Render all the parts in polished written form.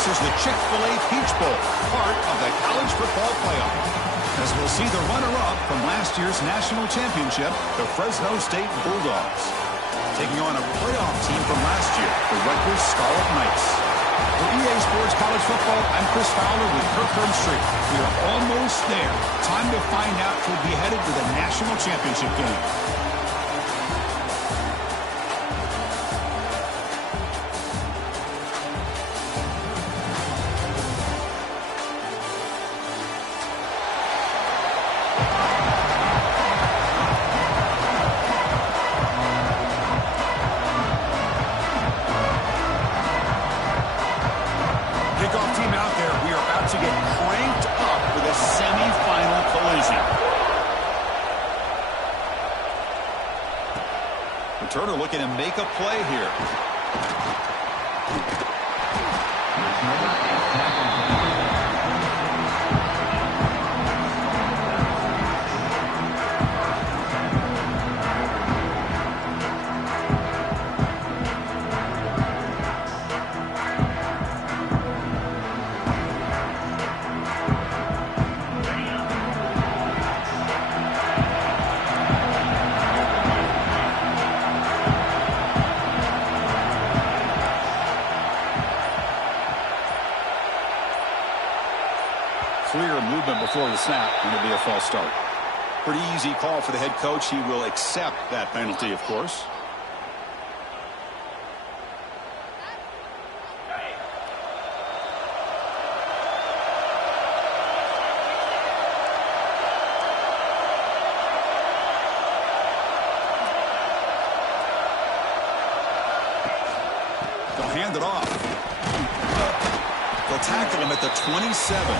This is the Chick-fil-A Peach Bowl, part of the college football playoff. As we'll see the runner-up from last year's national championship, the Fresno State Bulldogs, taking on a playoff team from last year, the Rutgers Scarlet Knights. For EA Sports College Football, I'm Chris Fowler with Kirk Herbstreit. We are almost there. Time to find out who'll be headed to the national championship game. Turner looking to make a play here. Clear movement before the snap, and it'll be a false start. Pretty easy call for the head coach. He will accept that penalty, of course. They'll hand it off. They'll tackle him at the 27.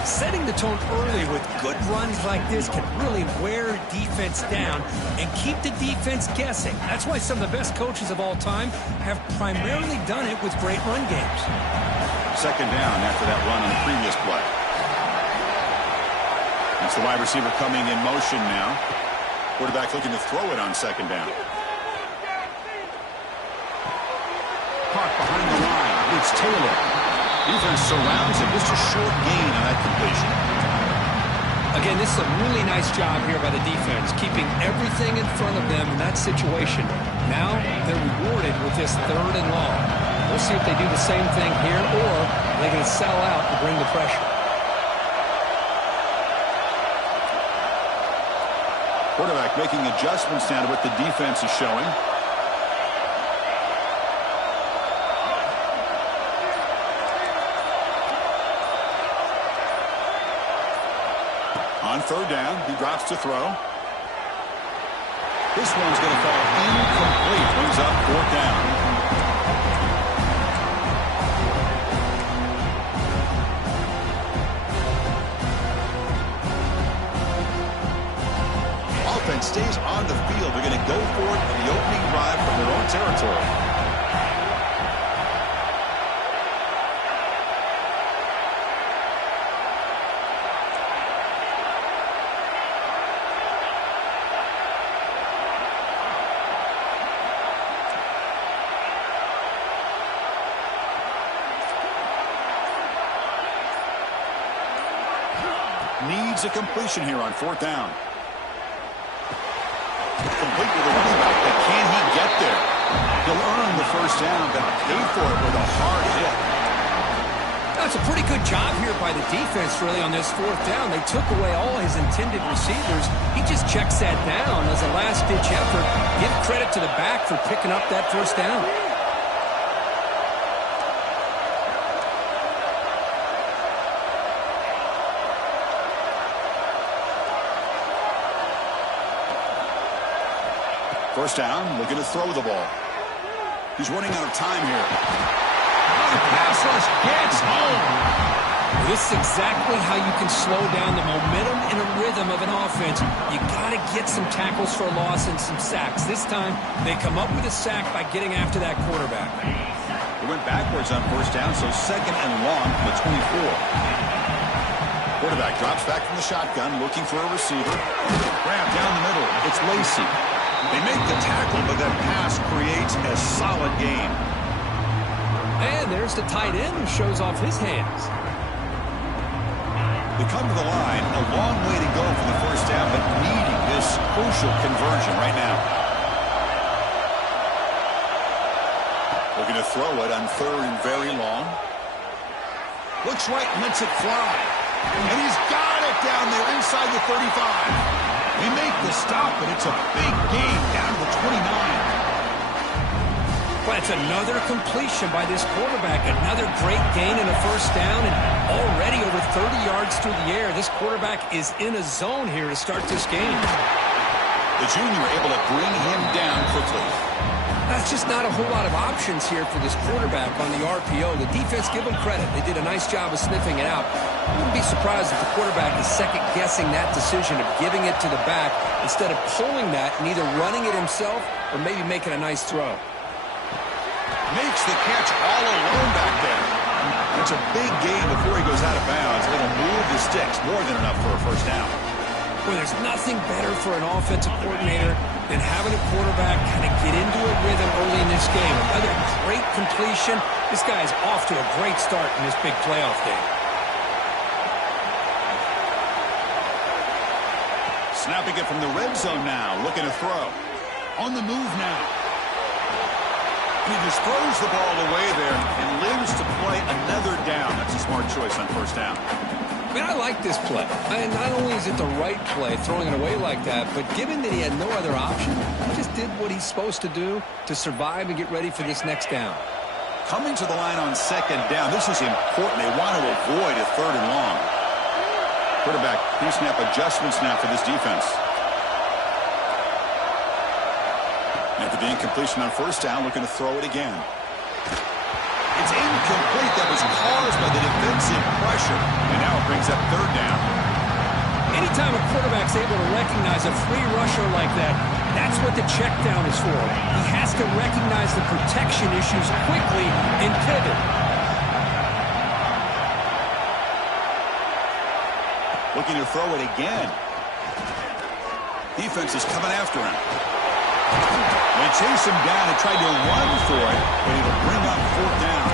Setting the tone early with good runs like this can really wear defense down and keep the defense guessing. That's why some of the best coaches of all time have primarily done it with great run games. Second down after that run on the previous play. It's the wide receiver coming in motion now. Quarterback looking to throw it on second down. Caught behind the line. It's Taylor. Defense surrounds him. Just a short gain on that completion. Again, this is a really nice job here by the defense, keeping everything in front of them in that situation. Now they're rewarded with this 3rd and long. We'll see if they do the same thing here, or they're going to sell out to bring the pressure. Quarterback making adjustments now to what the defense is showing. On 3rd down, he drops to throw. This one's going to fall incomplete. Brings up 4th down. Offense stays on the field. They're going to go for it in the opening drive from their own territory. Needs a completion here on 4th down. Complete with the running back, but can he get there? He'll earn the 1st down, but pay for it with a hard hit. That's a pretty good job here by the defense, really, on this 4th down. They took away all his intended receivers. He just checks that down as a last-ditch effort. Give credit to the back for picking up that 1st down. First down, looking to throw the ball. He's running out of time here. Pass rush gets home. This is exactly how you can slow down the momentum and a rhythm of an offense. You got to get some tackles for a loss and some sacks. This time, they come up with a sack by getting after that quarterback. He went backwards on 1st down, so 2nd and long from the 24. Quarterback drops back from the shotgun, looking for a receiver. Grab down the middle. It's Lacey. They make the tackle, but that pass creates a solid gain. And and there's the tight end who shows off his hands. They come to the line, a long way to go for the first down, but needing this crucial conversion right now. Looking to throw it on 3rd and very long. Looks right, lets it fly. And he's got it down there inside the 35. They make the stop, but it's a big gain down to the 29. Well, it's another completion by this quarterback. Another great gain in a first down, and already over 30 yards through the air. This quarterback is in a zone here to start this game. The junior able to bring him down quickly. That's just not a whole lot of options here for this quarterback on the RPO. The defense, give them credit. They did a nice job of sniffing it out. I wouldn't be surprised if the quarterback is second-guessing that decision of giving it to the back instead of pulling that and either running it himself or maybe making a nice throw. Makes the catch all alone back there. It's a big gain before he goes out of bounds. It'll move the sticks, more than enough for a first down. Well, there's nothing better for an offensive coordinator than having a quarterback kind of get into a rhythm early in this game. Another great completion. This guy is off to a great start in this big playoff game. Snapping it from the red zone now, looking to throw. On the move now. He just throws the ball away there and lives to play another down. That's a smart choice on first down. I mean, I like this play. Not only is it the right play, throwing it away like that, but given that he had no other option, he just did what he's supposed to do to survive and get ready for this next down. Coming to the line on second down, this is important. They want to avoid a 3rd and long. Quarterback pre-snap adjustments now for this defense. After the incompletion on first down, looking to throw it again. It's incomplete. That was caused by the defensive pressure. And now it brings up 3rd down. Anytime a quarterback's able to recognize a free rusher like that, that's what the check down is for. He has to recognize the protection issues quickly and pivot. Looking to throw it again. Defense is coming after him. They chase him down and tried to run for it, but it'll bring up 4th down.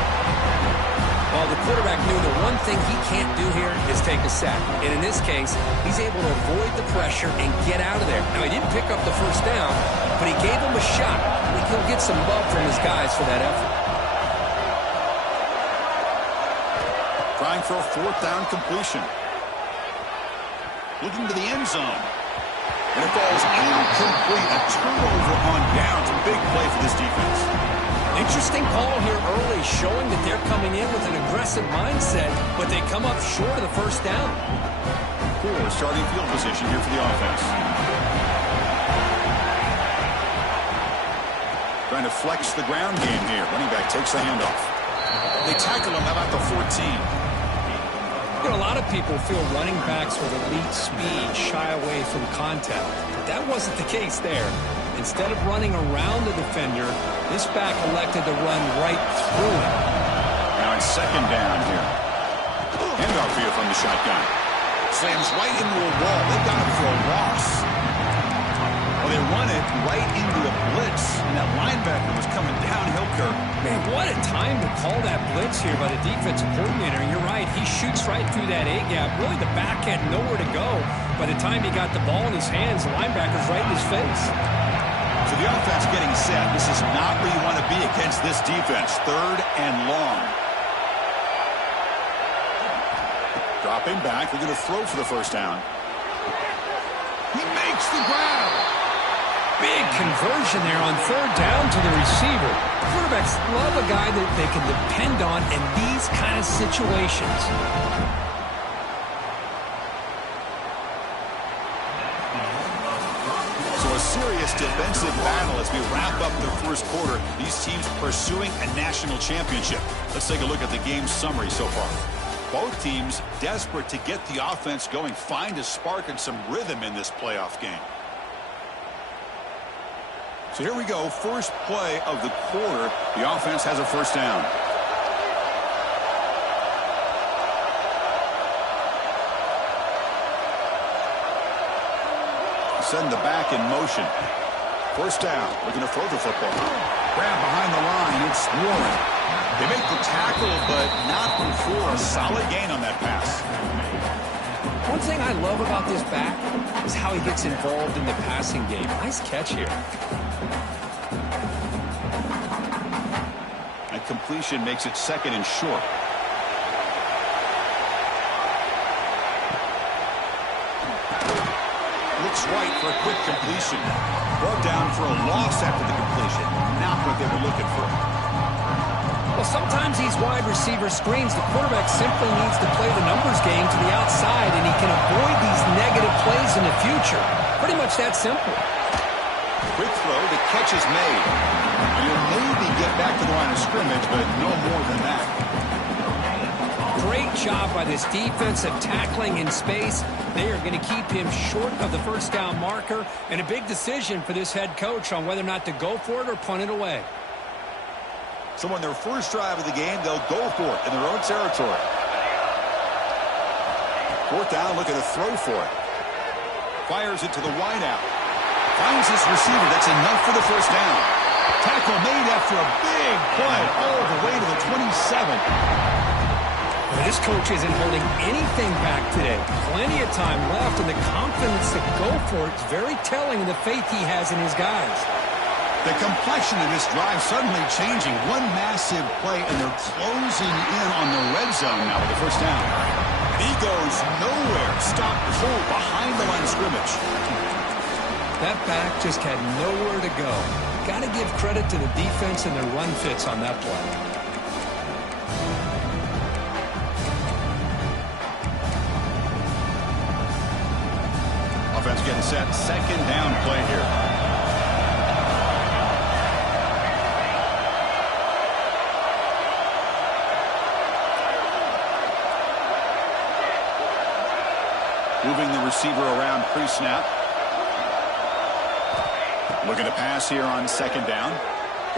Well, the quarterback knew the one thing he can't do here is take a sack. And in this case, he's able to avoid the pressure and get out of there. Now, he didn't pick up the first down, but he gave him a shot. I think he'll get some love from his guys for that effort. Trying for a 4th down completion. Looking to the end zone. And it falls incomplete. A turnover on downs. A big play for this defense. Interesting call here early, showing that they're coming in with an aggressive mindset, but they come up short of the first down. Poor starting field position here for the offense. Trying to flex the ground game here. Running back takes the handoff. They tackle him about the 14. You know, a lot of people feel running backs with elite speed shy away from contact, but that wasn't the case there. Instead of running around the defender, this back elected to run right through him. Now it's 2nd down here. Handoff here from the shotgun. Slams right into a wall. They've got him for a loss. Well, they run it right into a blitz, and that linebacker was coming downhill, Kirk. Man, what a time to call that blitz here by the defensive coordinator. And you're right, he shoots right through that A-gap. Really, the back had nowhere to go. By the time he got the ball in his hands, the linebacker's right in his face. So the offense getting set. This is not where you want to be against this defense. 3rd and long. Dropping back. They're going to throw for the first down. He makes the grab. Big conversion there on 3rd down to the receiver. Quarterbacks love a guy that they can depend on in these kind of situations. So a serious defensive battle as we wrap up the first quarter. These teams pursuing a national championship. Let's take a look at the game summary so far. Both teams desperate to get the offense going, find a spark and some rhythm in this playoff game. So here we go, first play of the quarter. The offense has a first down. Send the back in motion. First down, looking to throw the football. Grab behind the line, it's Warren. They make the tackle, but not before a solid gain on that pass. One thing I love about this back is how he gets involved in the passing game. Nice catch here. That completion makes it 2nd and short. Looks right for a quick completion. Brought down for a loss after the completion. Not what they were looking for. Well, sometimes these wide receiver screens, the quarterback simply needs to play the numbers game to the outside, and he can avoid these negative plays in the future. Pretty much that simple. Quick throw, the catch is made. He'll maybe get back to the line of scrimmage, but no more than that. Great job by this defense of tackling in space. They are going to keep him short of the first down marker, and a big decision for this head coach on whether or not to go for it or punt it away. So on their first drive of the game, they'll go for it in their own territory. 4th down, looking to throw for it. Fires it to the wideout. Finds his receiver. That's enough for the first down. Tackle made after a big play all the way to the 27. Well, this coach isn't holding anything back today. Plenty of time left, and the confidence to go for it is very telling of the faith he has in his guys. The complexion of this drive suddenly changing. One massive play, and they're closing in on the red zone now with the first down. He goes nowhere. Stop cold behind the line of scrimmage. That back just had nowhere to go. Got to give credit to the defense and their run fits on that play. Offense getting set. 2nd down play here. Moving the receiver around pre-snap. Looking to pass here on 2nd down.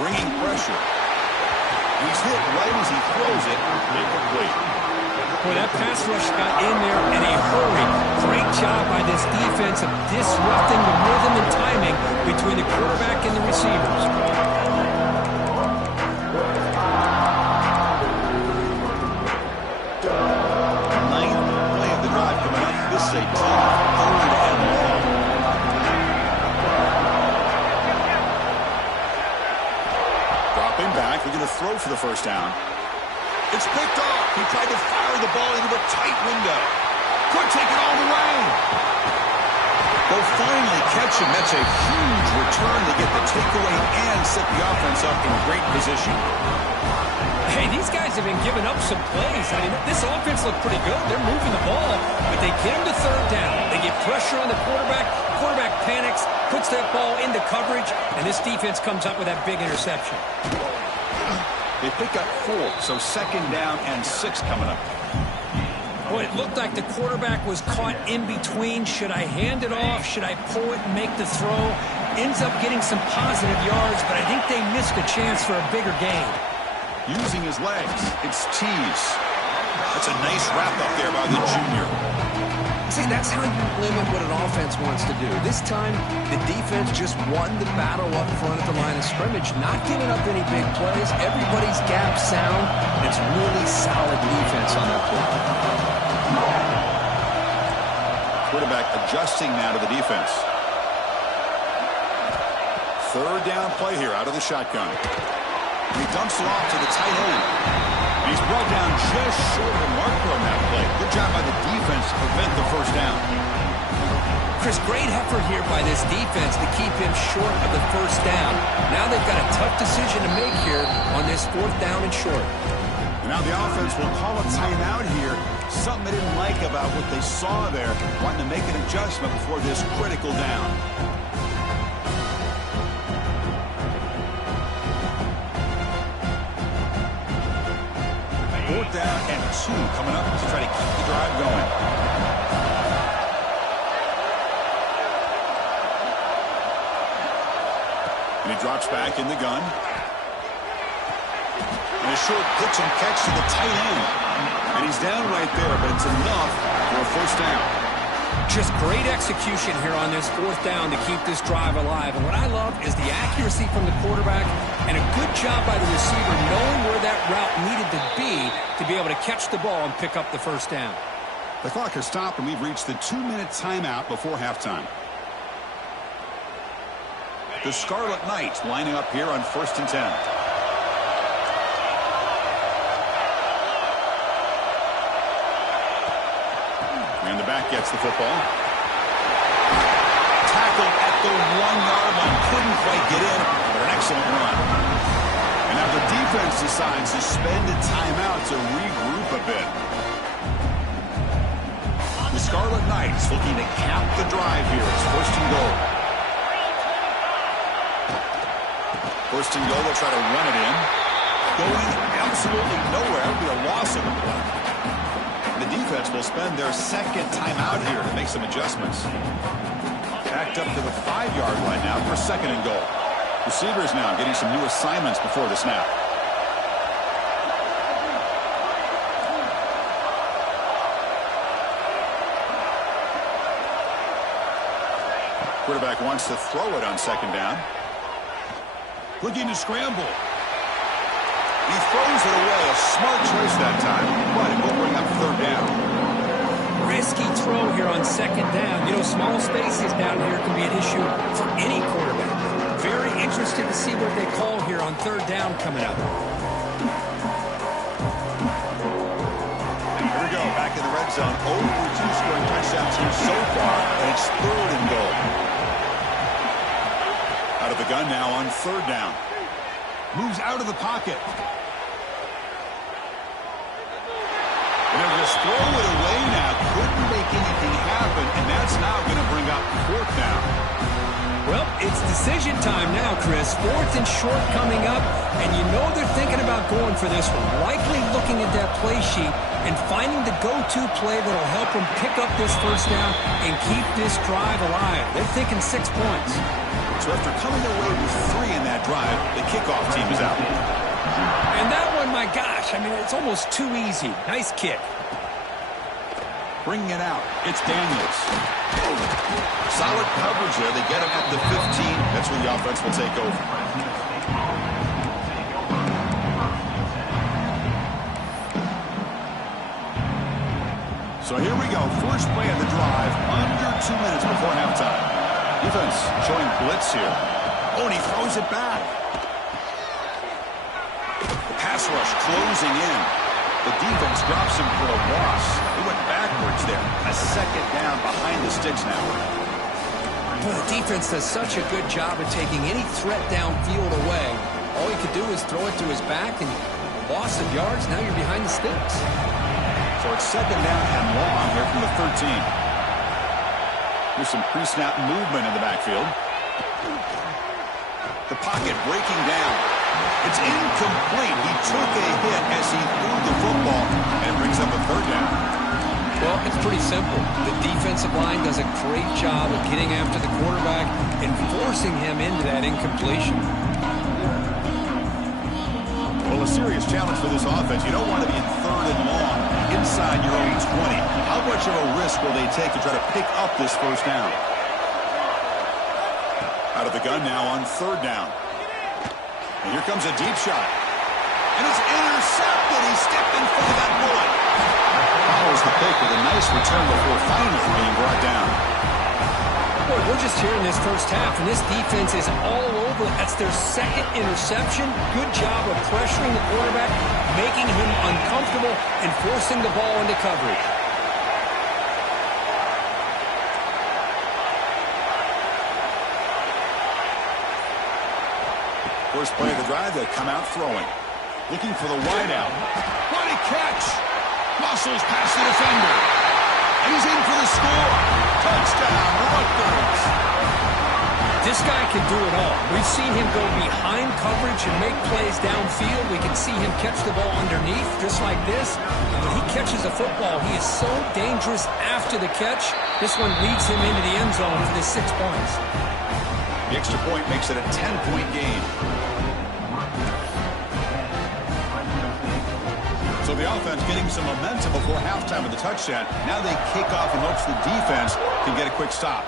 Bringing pressure. He's hit right as he throws it. Incomplete. Boy, that pass rush got in there in a hurry. Great job by this defense of disrupting the rhythm and timing between the quarterback and the receivers. 9th play of the drive coming up. This is a tough 3rd and long. Dropping back. We're going to throw for the first down. It's picked off. He tried to fire the ball into a tight window. Could take it all the way. They'll finally catch him. That's a huge return to get the takeaway and set the offense up in great position. Hey, these guys have been giving up some plays. I mean, this offense looked pretty good. They're moving the ball, but they get him to 3rd down. They get pressure on the quarterback. Quarterback panics, puts that ball into coverage, and this defense comes up with that big interception. They pick up 4, so 2nd down and 6 coming up. Boy, it looked like the quarterback was caught in between. Should I hand it off? Should I pull it and make the throw? Ends up getting some positive yards, but I think they missed a chance for a bigger gain. Using his legs, it's Tease. That's a nice wrap up there by the junior. See, that's how you limit what an offense wants to do. This time, the defense just won the battle up front at the line of scrimmage, not giving up any big plays. Everybody's gap sound. It's really solid defense on that play. Quarterback adjusting now to the defense. 3rd down play here out of the shotgun. He dumps it off to the tight end. He's brought down just short of the marker on that play. Good job by the defense to prevent the first down. Chris, great effort here by this defense to keep him short of the first down. Now they've got a tough decision to make here on this 4th down and short. And now the offense will call a timeout here. Something they didn't like about what they saw there. Wanting to make an adjustment before this critical down. 4th down and 2 coming up to try to keep the drive going. And he drops back in the gun. And a short pitch and catch to the tight end. And he's down right there, but it's enough for a first down. Just great execution here on this fourth down to keep this drive alive. And what I love is the accuracy from the quarterback and a good job by the receiver knowing where that route needed to be able to catch the ball and pick up the first down. The clock has stopped, and we've reached the 2-minute timeout before halftime. The Scarlet Knights lining up here on 1st and 10. And the back gets the football. Tackled at the 1-yard line. Couldn't quite get in, but an excellent run. And now the defense decides to spend a timeout to regroup a bit. The Scarlet Knights looking to cap the drive here. It's 1st and goal. 1st and goal, they'll try to run it in. Going absolutely nowhere. It'll be a loss of the play. The defense will spend their second timeout here to make some adjustments. Backed up to the 5-yard line now for 2nd and goal. Receivers now getting some new assignments before the snap. Quarterback wants to throw it on 2nd down. Looking to scramble. He throws it away. A smart choice that time, but it will bring up 3rd down. Risky throw here on 2nd down. You know, small spaces down here can be an issue for any quarterback. Very interested to see what they call here on 3rd down coming up. Here we go, back in the red zone. 0 for 2 scoring touchdowns here so far, and it's 3rd and goal. Out of the gun now on 3rd down. Moves out of the pocket. And they'll just throw it away now. Couldn't make anything happen, and that's now going to bring up 4th down. Well, it's decision time now, Chris. 4th and short coming up, and you know they're thinking about going for this one. Likely looking at that play sheet and finding the go-to play that'll help them pick up this 1st down and keep this drive alive. They're thinking 6 points. So after coming away with 3 in that drive, the kickoff team is out. And that one, my gosh, I mean, it's almost too easy. Nice kick. Bringing it out, it's Daniels. Solid coverage there. They get him at the 15. That's when the offense will take over. So here we go. First play of the drive, under 2 minutes before halftime. Defense showing blitz here. Oh, and he throws it back. The pass rush closing in. The defense drops him for a loss. He went backwards there. A 2nd down behind the sticks now. Boy, the defense does such a good job of taking any threat downfield away. All he could do is throw it to his back, and loss of yards, now you're behind the sticks. So it's 2nd down and long here from the 13. Here's some pre-snap movement in the backfield. The pocket breaking down. It's incomplete. He took a hit as he threw the football, and it brings up a 3rd down. Well, it's pretty simple. The defensive line does a great job of getting after the quarterback and forcing him into that incompletion. Well, a serious challenge for this offense. You don't want to be in 3rd and long inside your own 20. How much of a risk will they take to try to pick up this 1st down? Out of the gun now on 3rd down. And here comes a deep shot. And it's intercepted. He stepped in front of that bullet. Follows the pick with a nice return before finally being brought down. Boy, we're just here in this first half, and this defense is all over. That's their 2nd interception. Good job of pressuring the quarterback, making him uncomfortable, and forcing the ball into coverage. First play of the drive, they come out throwing. Looking for the wideout. What a catch! Muscles past the defender. And he's in for the score. Touchdown, Rutgers. This guy can do it all. We've seen him go behind coverage and make plays downfield. We can see him catch the ball underneath, just like this. And when he catches a football, he is so dangerous after the catch. This one leads him into the end zone for the 6 points. The extra point makes it a 10-point game. So the offense getting some momentum before halftime with the touchdown. Now they kick off in hopes the defense can get a quick stop.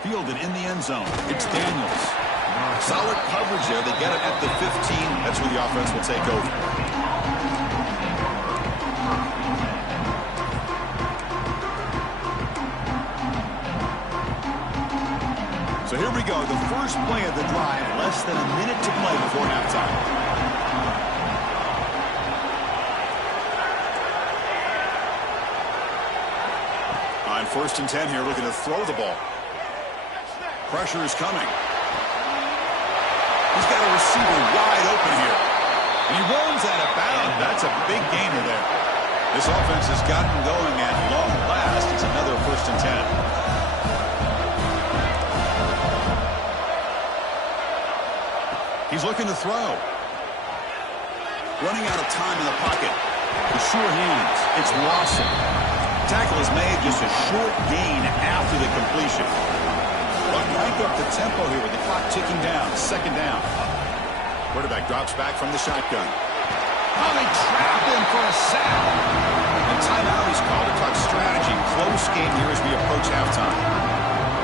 Fielded in the end zone. It's Daniels. Solid coverage there. They get it at the 15. That's where the offense will take over. So here we go. The first play of the drive. Less than a minute to play before halftime. On 1st and 10 here, looking to throw the ball. Pressure is coming. He's got a receiver wide open here. And he rolls out of bounds. That's a big gainer there. This offense has gotten going at long last. It's another 1st and 10. He's looking to throw. Running out of time in the pocket. With sure hands. It's Lawson. Tackle is made, just a short gain after the completion. But crank up the tempo here with the clock ticking down. 2nd down. Quarterback drops back from the shotgun. Oh, they trap him for a sack. And timeout is called to talk strategy. Close game here as we approach halftime.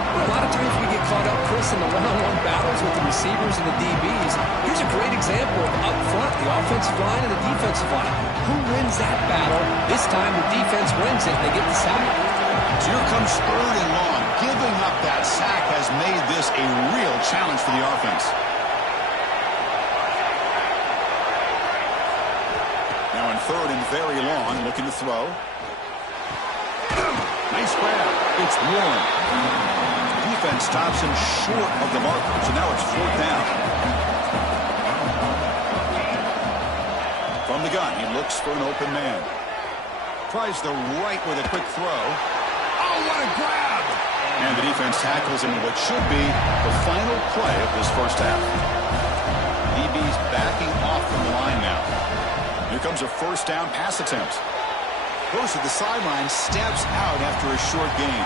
Well, a lot of times we get caught up, Chris, in the one-on-one battles with the receivers and the DBs. Here's a great example of up front, the offensive line and the defensive line. Who wins that battle? This time the defense wins it. They get the sack. So here comes 3rd and long. Giving up that sack has made this a real challenge for the offense. Now in 3rd and very long, looking to throw. Nice grab. It's Warren. Defense stops him short of the marker, so now it's 4th down. From the gun, he looks for an open man. Tries the right with a quick throw. Oh, what a grab! And the defense tackles him in what should be the final play of this first half. DB's backing off from the line now. Here comes a 1st down pass attempt. Goes to the sideline, steps out after a short gain.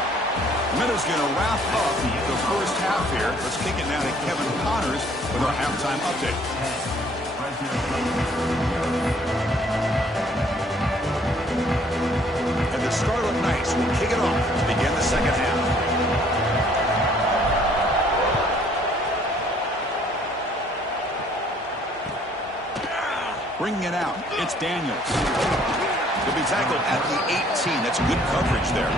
Meadows going to wrap up the first half here. Let's kick it now to Kevin Connors with our halftime update. And the Scarlet Knights will kick it off to begin the 2nd half. Bringing it out, it's Daniels. He'll be tackled at the 18. That's good coverage there.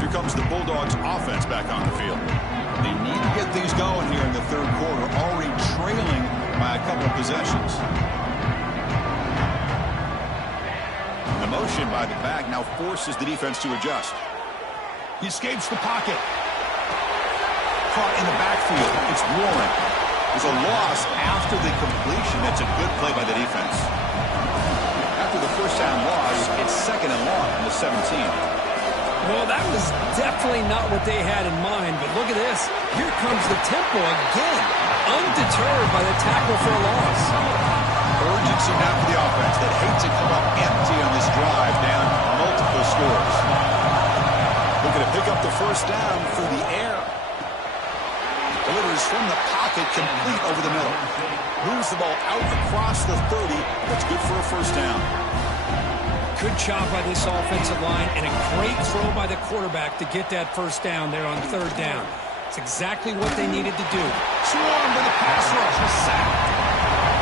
Here comes the Bulldogs offense back on the field. They need to get things going here in the 3rd quarter, already trailing by a couple of possessions. The motion by the back now forces the defense to adjust. He escapes the pocket. Caught in the backfield. It's Warren. There's a loss after the completion. That's a good play by the defense. After the 1st down loss, it's 2nd and long on the 17. Well, that was definitely not what they had in mind, but look at this. Here comes the tempo again, undeterred by the tackle for a loss. Urgency now for the offense that hate to come up empty on this drive, down multiple scores. Looking to pick up the 1st down through the air. Delivers from the pocket, complete over the middle. Moves the ball out across the 30. That's good for a 1st down. Good job by this offensive line, and a great throw by the quarterback to get that 1st down there on 3rd down. It's exactly what they needed to do. Swarm with a pass rush, a sack.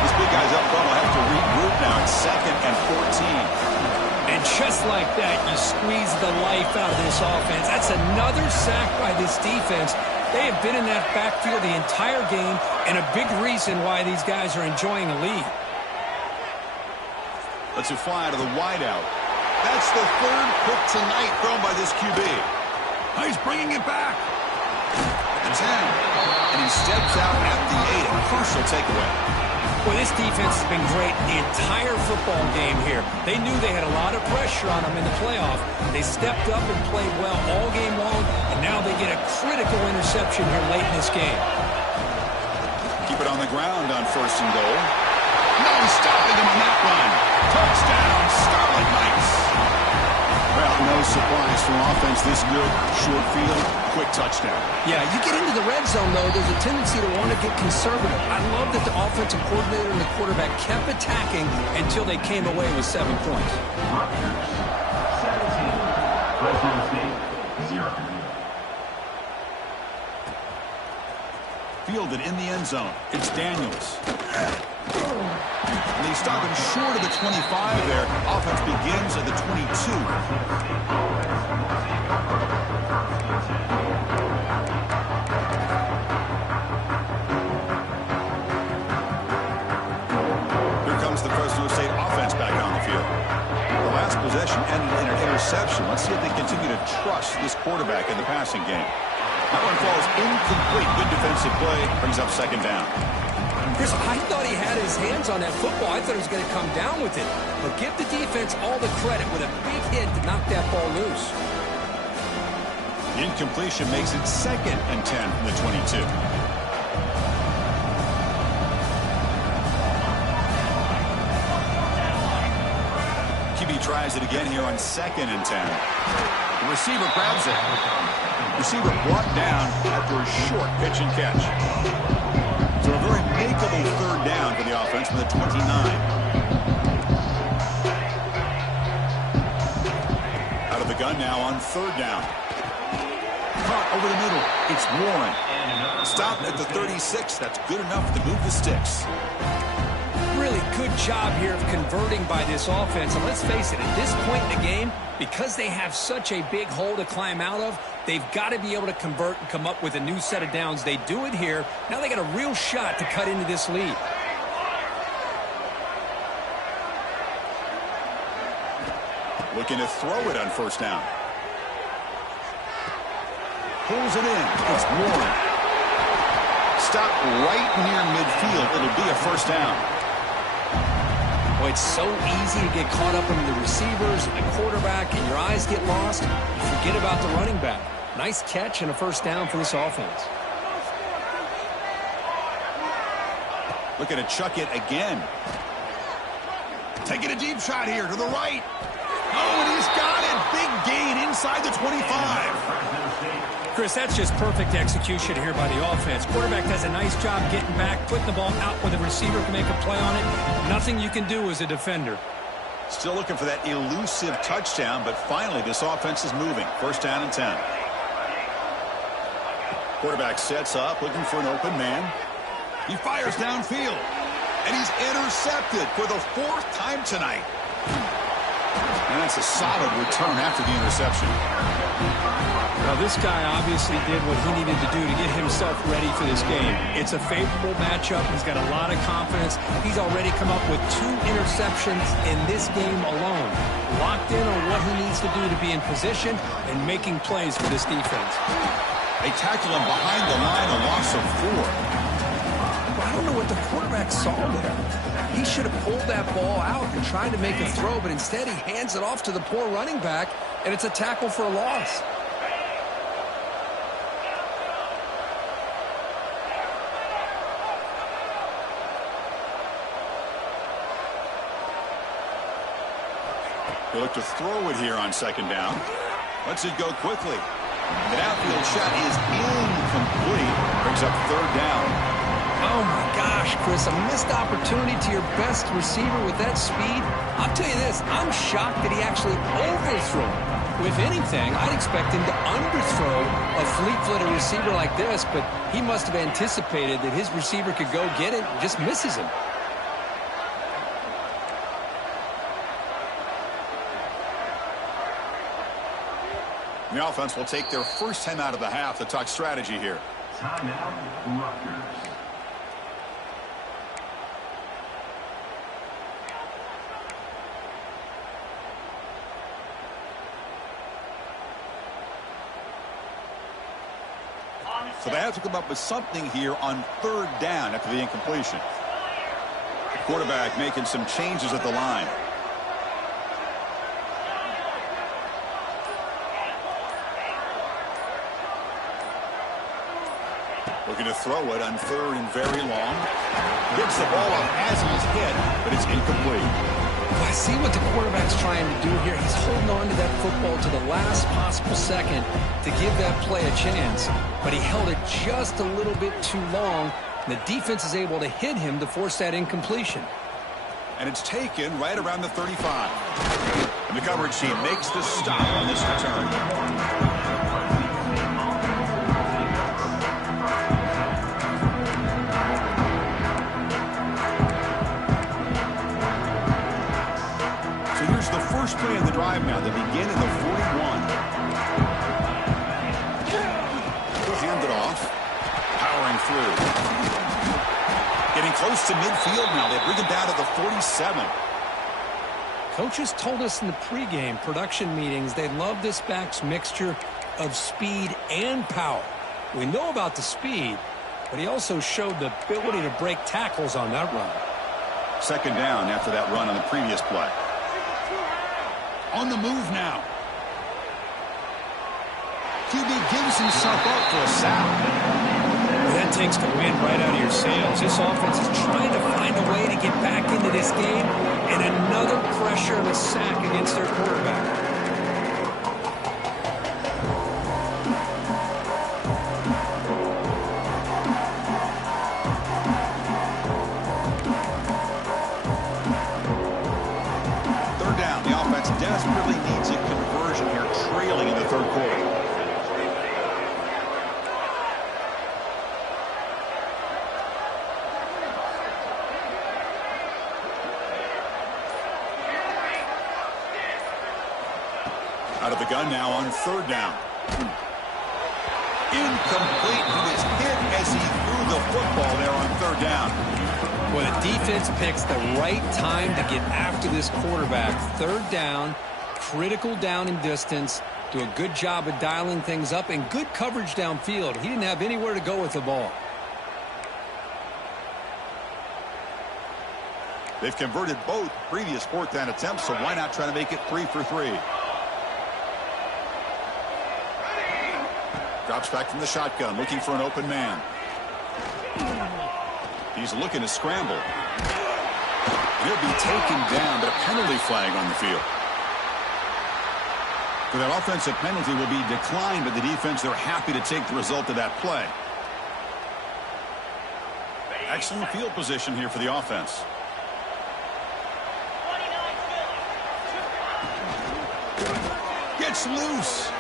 These big guys up front will have to regroup now. It's 2nd and 14. And just like that, you squeeze the life out of this offense. That's another sack by this defense. They have been in that backfield the entire game, and a big reason why these guys are enjoying a lead. Let's it fly to the wideout. That's the 3rd pick tonight thrown by this QB. He's bringing it back. At the 10. And he steps out at the 8. A crucial takeaway. Well, this defense has been great the entire football game here. They knew they had a lot of pressure on them in the playoff. They stepped up and played well all game long, and now they get a critical interception here late in this game. the ground on 1st and goal. No stopping him on that run. Touchdown, Scarlet Knights. Well, no surprise from offense this good. Short field, quick touchdown. Yeah, you get into the red zone, though, there's a tendency to want to get conservative. I love that the offensive coordinator and the quarterback kept attacking until they came away with 7 points. Rutgers, 17. Fresno State, 0. Fielded in the end zone. It's Daniels. And they stop him short of the 25 there. Offense begins at the 22. Here comes the Fresno State offense back on the field. The last possession ended in an interception. Let's see if they continue to trust this quarterback in the passing game. That one falls incomplete. Good defensive play. Brings up 2nd down. Chris, I thought he had his hands on that football. I thought he was going to come down with it. But give the defense all the credit with a big hit to knock that ball loose. The incompletion makes it 2nd and 10 from the 22. QB tries it again here on 2nd and 10. The receiver grabs it. Receiver brought down after a short pitch and catch. So a very makeable 3rd down for the offense from the 29. Out of the gun now on 3rd down. Caught over the middle. It's Warren. Stopped at the 36. That's good enough to move the sticks. Really good job here of converting by this offense. And let's face it, at this point in the game, because they have such a big hole to climb out of, they've got to be able to convert and come up with a new set of downs. They do it here. Now they got a real shot to cut into this lead. Looking to throw it on 1st down. Pulls it in. It's Warren. Stop right near midfield. It'll be a 1st down. Boy, it's so easy to get caught up in the receivers and the quarterback, and your eyes get lost. You forget about the running back. Nice catch and a 1st down for this offense. Looking to chuck it again. Taking a deep shot here to the right. Oh, and he's got it. Big gain inside the 25. Chris, that's just perfect execution here by the offense. Quarterback does a nice job getting back, putting the ball out where the receiver can make a play on it. Nothing you can do as a defender. Still looking for that elusive touchdown, but finally this offense is moving. 1st down and 10. Quarterback sets up, looking for an open man. He fires downfield, and he's intercepted for the 4th time tonight. And that's a solid return after the interception. Now, this guy obviously did what he needed to do to get himself ready for this game. It's a favorable matchup. He's got a lot of confidence. He's already come up with 2 interceptions in this game alone. Locked in on what he needs to do to be in position and making plays for this defense. They tackle him behind the line, a loss of 4. I don't know what the quarterback saw there. He should have pulled that ball out and tried to make a throw, but instead he hands it off to the poor running back, and it's a tackle for a loss. They look to throw it here on 2nd down. Lets it go quickly. The outfield shot is incomplete. Brings up 3rd down. Oh, my gosh, Chris, a missed opportunity to your best receiver with that speed. I'll tell you this, I'm shocked that he actually overthrew him. If anything, I'd expect him to underthrow a fleet-footed receiver like this, but he must have anticipated that his receiver could go get it and just misses him. The offense will take their first time out of the half to talk strategy here. Timeout, Rutgers. So they have to come up with something here on 3rd down after the incompletion. The quarterback making some changes at the line. Looking to throw it on 3rd and very long. Gets the ball up as he's hit, but it's incomplete. Well, I see what the quarterback's trying to do here. He's holding on to that football to the last possible second to give that play a chance. But he held it just a little bit too long. And the defense is able to hit him to force that incompletion. And it's taken right around the 35. And the coverage team makes the stop on this return. First play of the drive now. They begin at the 41. He'll hand it off. Powering through. Getting close to midfield now. They bring him down to the 47. Coaches told us in the pregame production meetings they love this back's mixture of speed and power. We know about the speed, but he also showed the ability to break tackles on that run. Second down after that run on the previous play. On the move now. QB gives himself up for a sack. That takes the wind right out of your sails. This offense is trying to find a way to get back into this game, and another pressure and a sack against their quarterback. Desperately needs a conversion here, trailing in the 3rd quarter. Out of the gun now on 3rd down. Incomplete. He was hit as he threw the football there on 3rd down. Well, the defense picks the right time to get after this quarterback. 3rd down, critical down and distance. Do a good job of dialing things up and good coverage downfield. He didn't have anywhere to go with the ball. They've converted both previous 4th down attempts, so why not try to make it 3 for 3? Drops back from the shotgun, looking for an open man. He's looking to scramble. He'll be taken down, but a penalty flag on the field. So that offensive penalty will be declined by the defense. They're happy to take the result of that play. Excellent field position here for the offense. Gets loose.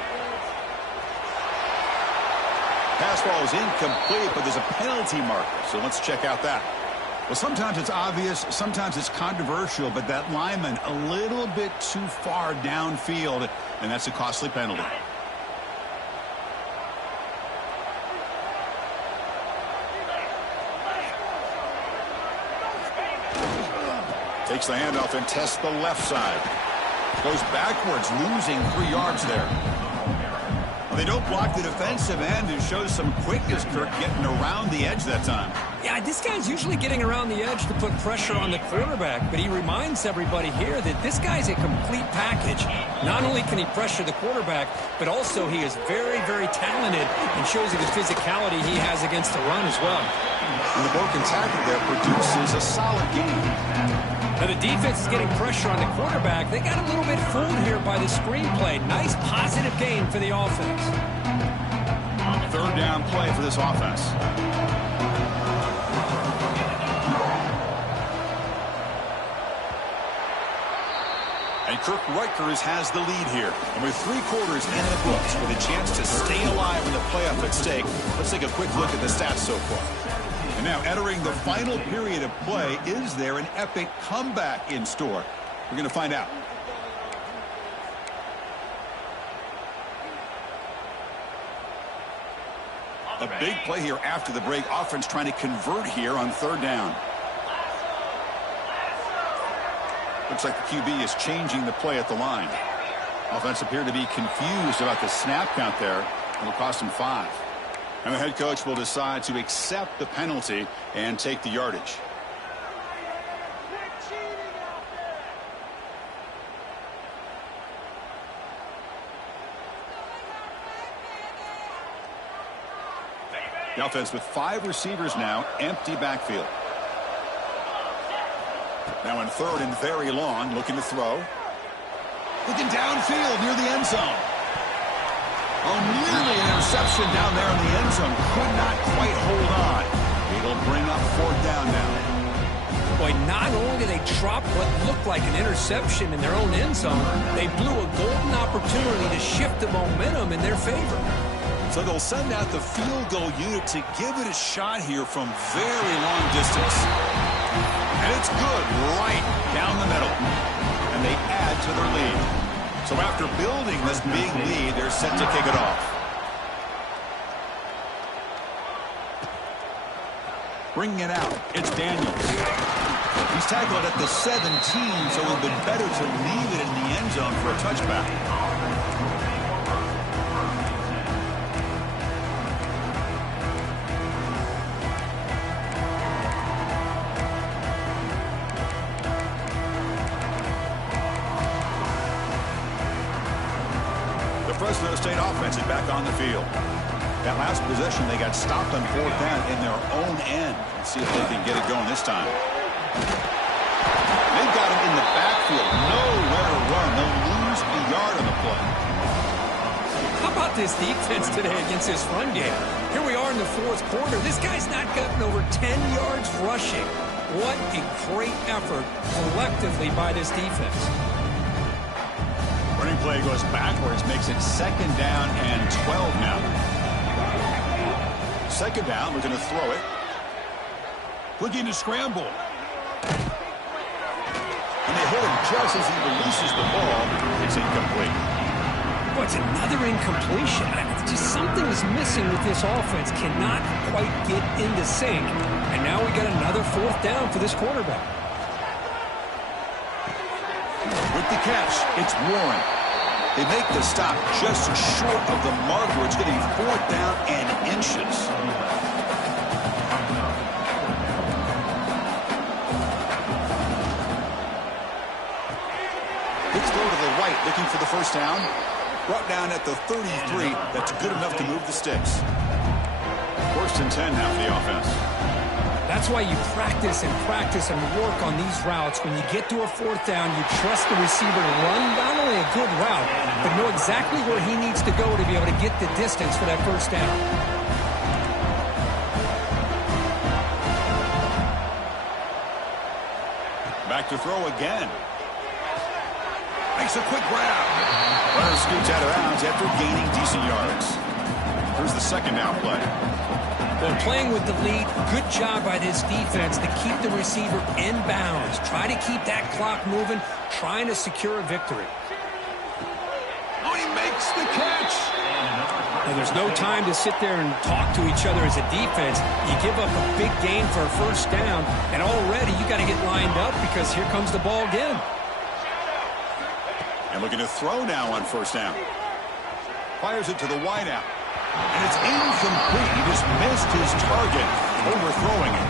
Pass ball is incomplete, but there's a penalty marker, so let's check out that. Well, sometimes it's obvious, sometimes it's controversial, but that lineman a little bit too far downfield, and that's a costly penalty. Takes the handoff and tests the left side. Goes backwards, losing 3 yards there. They don't block the defensive end and shows some quickness, Kirk, getting around the edge that time. Yeah, this guy's usually getting around the edge to put pressure on the quarterback, but he reminds everybody here that this guy's a complete package. Not only can he pressure the quarterback, but also he is very, very talented and shows you the physicality he has against the run as well. And the broken tackle there produces a solid game. Now the defense is getting pressure on the quarterback. They got a little bit fooled here by the screenplay. Nice positive gain for the offense. 3rd down play for this offense. And Kirk Rutgers has the lead here. And with 3 quarters in the books with a chance to stay alive in the playoff at stake, let's take a quick look at the stats so far. And now entering the final period of play, is there an epic comeback in store? We're going to find out. A big play here after the break. Offense trying to convert here on 3rd down. Looks like the QB is changing the play at the line. Offense appeared to be confused about the snap count there. It'll cost him 5. And the head coach will decide to accept the penalty and take the yardage. The offense with 5 receivers now, empty backfield. Now in third and very long, looking to throw. Looking downfield near the end zone. Oh, nearly an interception down there in the end zone. Could not quite hold on. It'll bring up 4th down now. Boy, not only did they drop what looked like an interception in their own end zone, they blew a golden opportunity to shift the momentum in their favor. So they'll send out the field goal unit to give it a shot here from very long distance. And it's good right down the middle. And they add to their lead. So after building this big lead, they're set to kick it off. Bringing it out, it's Daniels. He's tackled at the 17, so it would have been better to leave it in the end zone for a touchback. The Fresno State offense is back on the field. That last possession, they got stopped on 4th down in their own end. Let's see if they can get it going this time. They've got him in the backfield. Nowhere to run. They'll lose a yard on the play. How about this defense today against this run game? Here we are in the 4th quarter. This guy's not gotten over 10 yards rushing. What a great effort collectively by this defense. Running play goes backwards, makes it 2nd down and 12 now. 2nd down, we're going to throw it. Looking to scramble. And they hit him just as he releases the ball. It's incomplete. Boy, it's another incompletion. It's just something is missing with this offense. Cannot quite get into sync. And now we got another 4th down for this quarterback. With the catch, it's Warren. They make the stop just short of the marker. It's going to be 4th down and inches. Big throw to the right, looking for the 1st down. Brought down at the 33. That's good enough to move the sticks. 1st and 10 now for the offense. That's why you practice and work on these routes. When you get to a 4th down, you trust the receiver to run not only a good route, but know exactly where he needs to go to be able to get the distance for that 1st down. Back to throw again. Makes a quick grab. Runner scoots out of bounds after gaining decent yards. Here's the 2nd down play. Well, playing with the lead, good job by this defense to keep the receiver in bounds. Try to keep that clock moving, trying to secure a victory. Oh, he makes the catch. Now, there's no time to sit there and talk to each other as a defense. You give up a big gain for a 1st down, and already you got to get lined up because here comes the ball again. And looking to throw now on 1st down. Fires it to the wideout. And it's incomplete. He just missed his target, overthrowing it.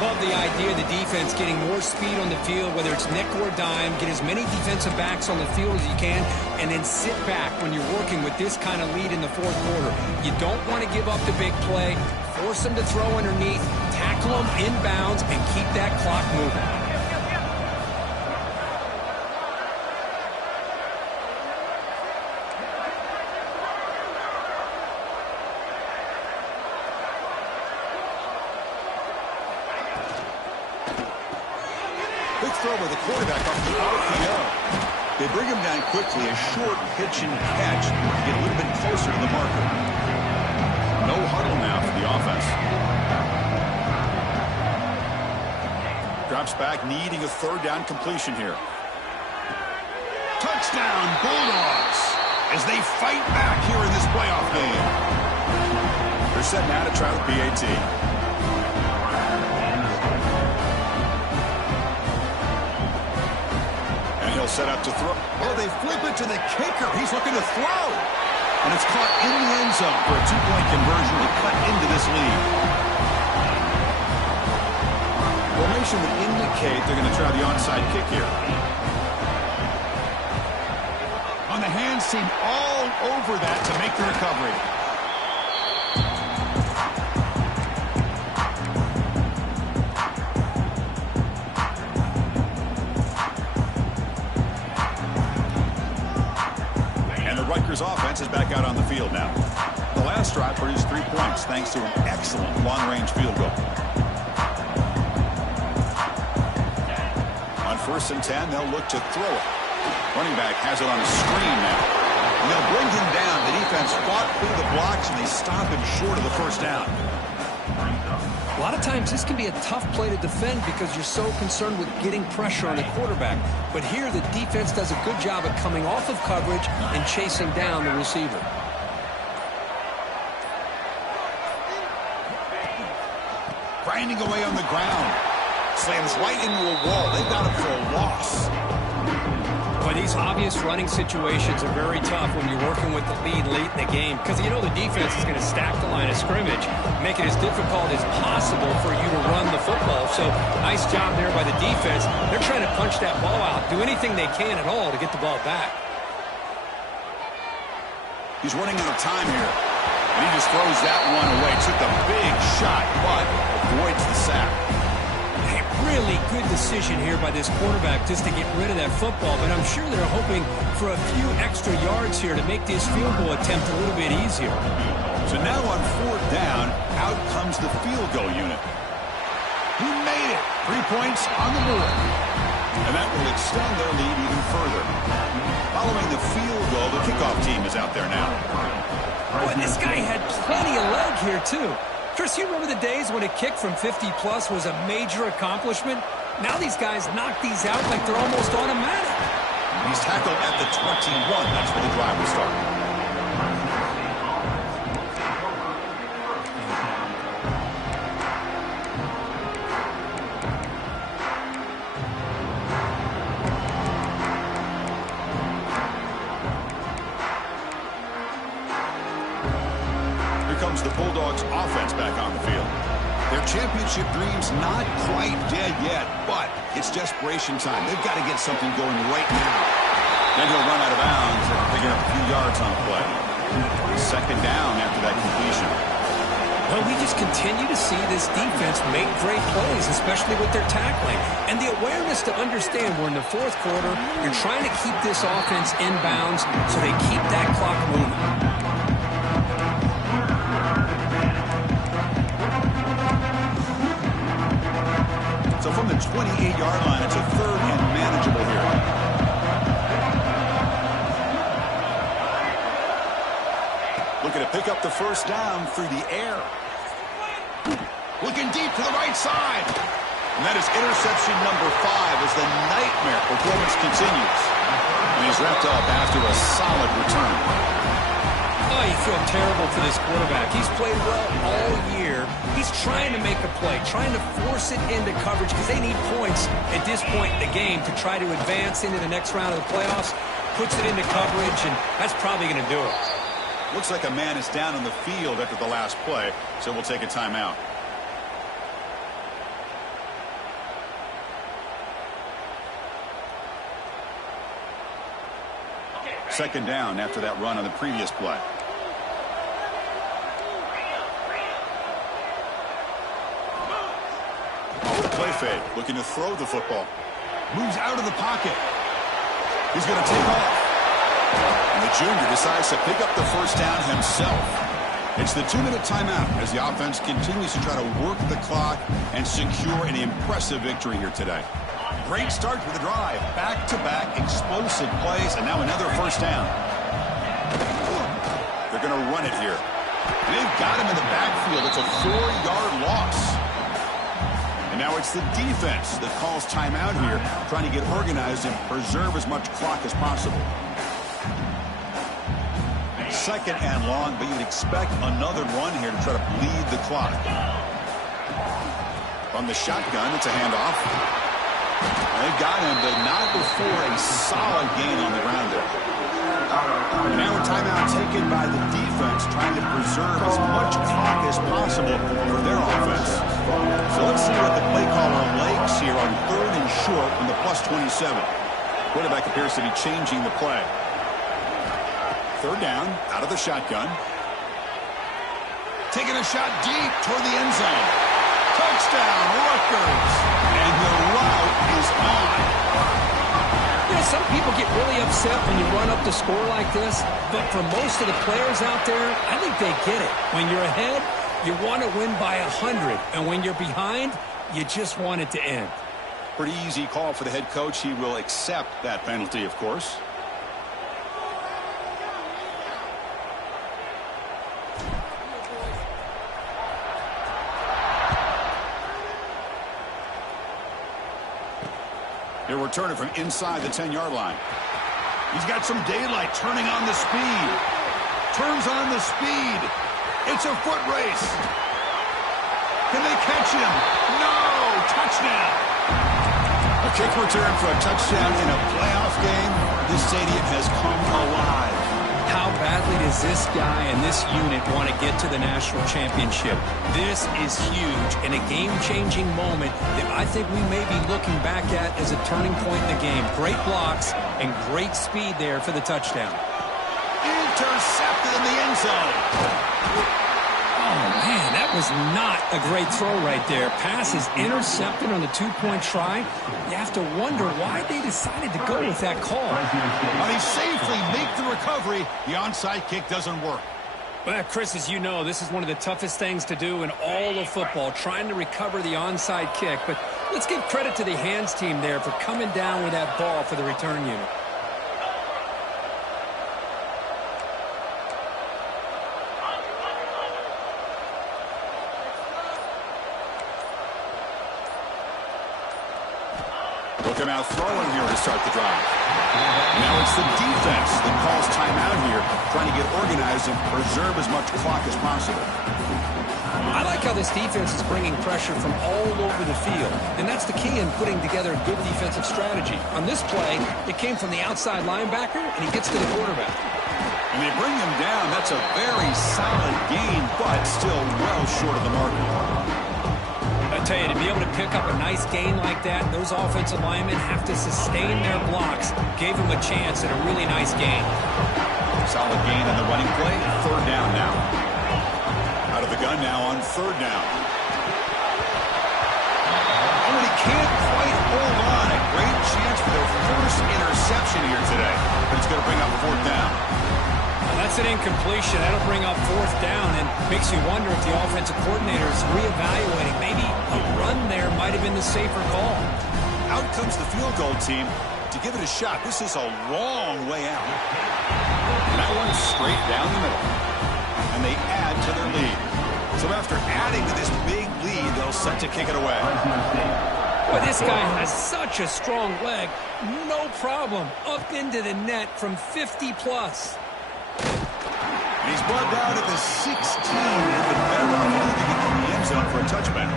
Love the idea of the defense getting more speed on the field, whether it's nickel or dime, get as many defensive backs on the field as you can, and then sit back when you're working with this kind of lead in the 4th quarter. You don't want to give up the big play, force them to throw underneath, tackle them inbounds, and keep that clock moving. Quick throw by the quarterback off the RPO. They bring him down quickly, a short pitch and catch to get a little bit closer to the marker. No huddle now for the offense. Drops back, needing a 3rd down completion here. Touchdown, Bulldogs, as they fight back here in this playoff game. They're set now to try the PAT. He'll set up to throw. Oh, they flip it to the kicker. He's looking to throw. And it's caught in the end zone for a 2-point conversion to cut into this lead. Formation would indicate they're going to try the onside kick here. On the hands team all over that to make the recovery. Rutgers offense is back out on the field now. The last drive produced 3 points thanks to an excellent long-range field goal. On 1st and 10, they'll look to throw it. Running back has it on a screen now. And they'll bring him down. The defense fought through the blocks, and they stop him short of the first down. A lot of times this can be a tough play to defend because you're so concerned with getting pressure on the quarterback. But here the defense does a good job of coming off of coverage and chasing down the receiver. Grinding away on the ground. Slams right into a wall. They got him for a loss. But these obvious running situations are very tough when you're working with the lead late in the game because you know the defense is going to stack the line of scrimmage, make it as difficult as possible for you to run the football. So nice job there by the defense. They're trying to punch that ball out, do anything they can at all to get the ball back. He's running out of time here. And he just throws that one away. Took a big shot, but avoids the sack. Really good decision here by this quarterback just to get rid of that football, but I'm sure they're hoping for a few extra yards here to make this field goal attempt a little bit easier. So now on 4th down, out comes the field goal unit. He made it. 3 points on the board. And that will extend their lead even further. Following the field goal, the kickoff team is out there now. Boy, this guy had plenty of leg here, too. Chris, you remember the days when a kick from 50-plus was a major accomplishment? Now these guys knock these out like they're almost automatic. He's tackled at the 21. That's where the drive will start. Comes the Bulldogs offense back on the field. Their championship dreams not quite dead yet, but it's desperation time. They've got to get something going right now. Then he'll run out of bounds after picking up a few yards on the play. 2nd down after that completion. Well, we just continue to see this defense make great plays, especially with their tackling. And the awareness to understand we're in the 4th quarter, you're trying to keep this offense in bounds so they keep that clock moving. So from the 28-yard line, it's a 3rd and manageable here. Looking to pick up the 1st down through the air. Looking deep to the right side. And that is interception number 5 as the nightmare performance continues. And he's wrapped up after a solid return. Oh, you feel terrible for this quarterback. He's played well all year. He's trying to make a play, trying to force it into coverage because they need points at this point in the game to try to advance into the next round of the playoffs. Puts it into coverage, and that's probably going to do it. Looks like a man is down on the field after the last play, so we'll take a timeout. Second down after that run on the previous play. Play fake, looking to throw the football. Moves out of the pocket. He's going to take off. And the junior decides to pick up the 1st down himself. It's the 2-minute timeout as the offense continues to try to work the clock and secure an impressive victory here today. Great start to the drive. Back-to-back explosive plays, and now another 1st down. They're going to run it here. And they've got him in the backfield. It's a 4-yard loss. And now it's the defense that calls timeout here, trying to get organized and preserve as much clock as possible. 2nd and long, but you'd expect another run here to try to bleed the clock. From the shotgun, it's a handoff. They've got him, but not before a solid gain on the ground there. And now a timeout taken by the defense, trying to preserve as much clock as possible for their offense. So let's see what the play caller likes here on 3rd and short from the +27. Quarterback appears to be changing the play. 3rd down, out of the shotgun. Taking a shot deep toward the end zone. Touchdown, Rutgers. And the route is on. This some people get really upset when you run up the score like this, but for most of the players out there, I think they get it. When you're ahead, you want to win by 100, and when you're behind, you just want it to end. Pretty easy call for the head coach. He will accept that penalty, of course. He'll return it from inside the 10-yard line. He's got some daylight, turning on the speed. Turns on the speed. It's a foot race. Can they catch him? No! Touchdown! A kick return for a touchdown in a playoff game. This stadium has come alive. How badly does this guy and this unit want to get to the national championship? This is huge and a game-changing moment that I think we may be looking back at as a turning point in the game. Great blocks and great speed there for the touchdown. Intercepted in the end zone. Oh, man, that was not a great throw right there. Pass is intercepted on the two-point try. You have to wonder why they decided to go with that call. But he safely makes the recovery. The onside kick doesn't work. Well, Chris, as you know, this is one of the toughest things to do in all of football, trying to recover the onside kick. But let's give credit to the hands team there for coming down with that ball for the return unit. Look him out throwing here to start the drive. Now it's the defense that calls timeout here, trying to get organized and preserve as much clock as possible. I like how this defense is bringing pressure from all over the field, and that's the key in putting together a good defensive strategy. On this play, it came from the outside linebacker, and he gets to the quarterback. And they bring him down. That's a very solid gain, but still well short of the mark. I tell you, to be able to pick up a nice gain like that, those offensive linemen have to sustain their blocks. Gave him a chance at a really nice gain. Solid gain on the running play. Third down now. Out of the gun now on third down. Oh, and he can't quite hold on. A great chance for their first interception here today. But it's going to bring up fourth down. That's an incompletion. That'll bring up fourth down and makes you wonder if the offensive coordinator is reevaluating. Maybe a run there might have been the safer call. Out comes the field goal team to give it a shot. This is a long way out. And that one's straight down the middle. And they add to their lead. So after adding to this big lead, they'll set to kick it away. But this guy has such a strong leg. No problem. Up into the net from 50+. And he's brought down to the 16, and the better off moving into the end zone for a touchback.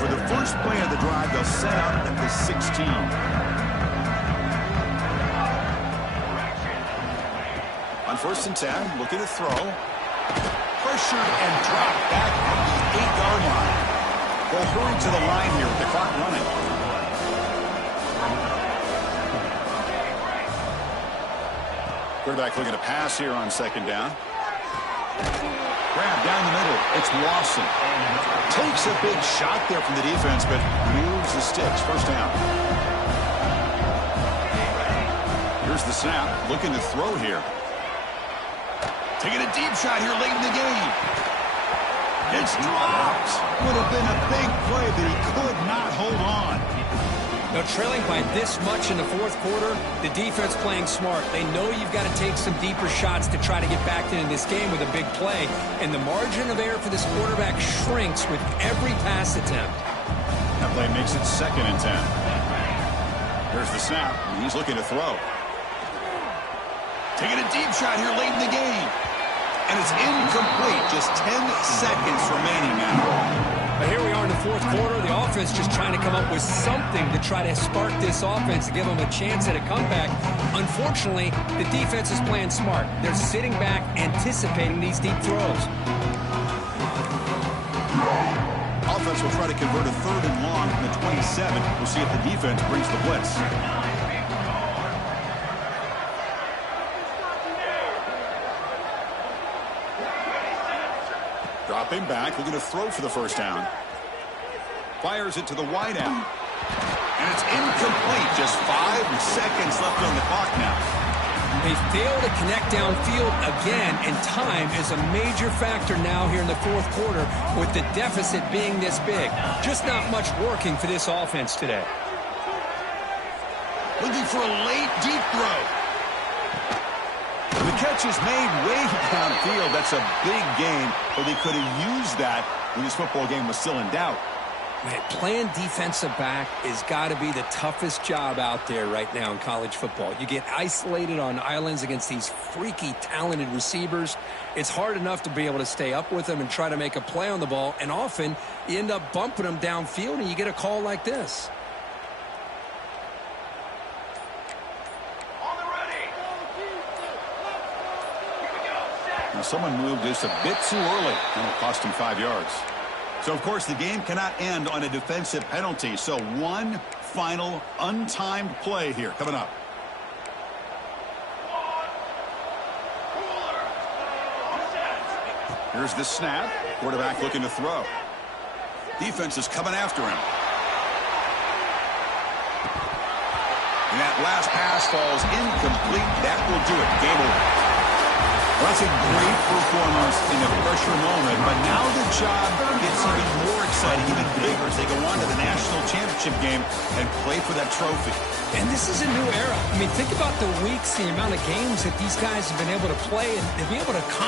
For the first play of the drive, they'll set up at the 16. On first and 10, looking to throw. Pressured and dropped back at the 8-yard line. They'll hurry to the line here with the clock running. Quarterback looking to pass here on second down. Grab down the middle. It's Lawson. Takes a big shot there from the defense, but moves the sticks. First down. Here's the snap. Looking to throw here. Taking a deep shot here late in the game. It's dropped. Would have been a big play, but he could not hold on. Now, trailing by this much in the fourth quarter, the defense playing smart. They know you've got to take some deeper shots to try to get back into this game with a big play. And the margin of error for this quarterback shrinks with every pass attempt. That play makes it second and 10. Here's the snap. He's looking to throw. Taking a deep shot here late in the game. And it's incomplete. Just 10 seconds remaining now. But here we are in the fourth quarter. The offense just trying to come up with something to try to spark this offense to give them a chance at a comeback. Unfortunately, the defense is playing smart. They're sitting back, anticipating these deep throws. Offense will try to convert a third and long from the 27. We'll see if the defense brings the blitz. Dropping back, looking to throw for the first down. Fires it to the wide out. And it's incomplete. Just 5 seconds left on the clock now. They fail to connect downfield again, and time is a major factor now here in the fourth quarter with the deficit being this big. Just not much working for this offense today. Looking for a late, deep throw. The catch is made way downfield. That's a big gain, but they could have used that when this football game was still in doubt. Man, playing defensive back has got to be the toughest job out there right now in college football. You get isolated on islands against these freaky, talented receivers. It's hard enough to be able to stay up with them and try to make a play on the ball, and often you end up bumping them downfield and you get a call like this. Now someone moved this a bit too early, and it'll cost him 5 yards. So, of course, the game cannot end on a defensive penalty. So one final untimed play here coming up. Here's the snap. Quarterback looking to throw. Defense is coming after him. And that last pass falls incomplete. That will do it. Game over. Well, that's a great performance in a pressure moment, but now the job gets even more exciting, even bigger as they go on to the national championship game and play for that trophy. And this is a new era. I mean, think about the weeks, the amount of games that these guys have been able to play and to be able to accomplish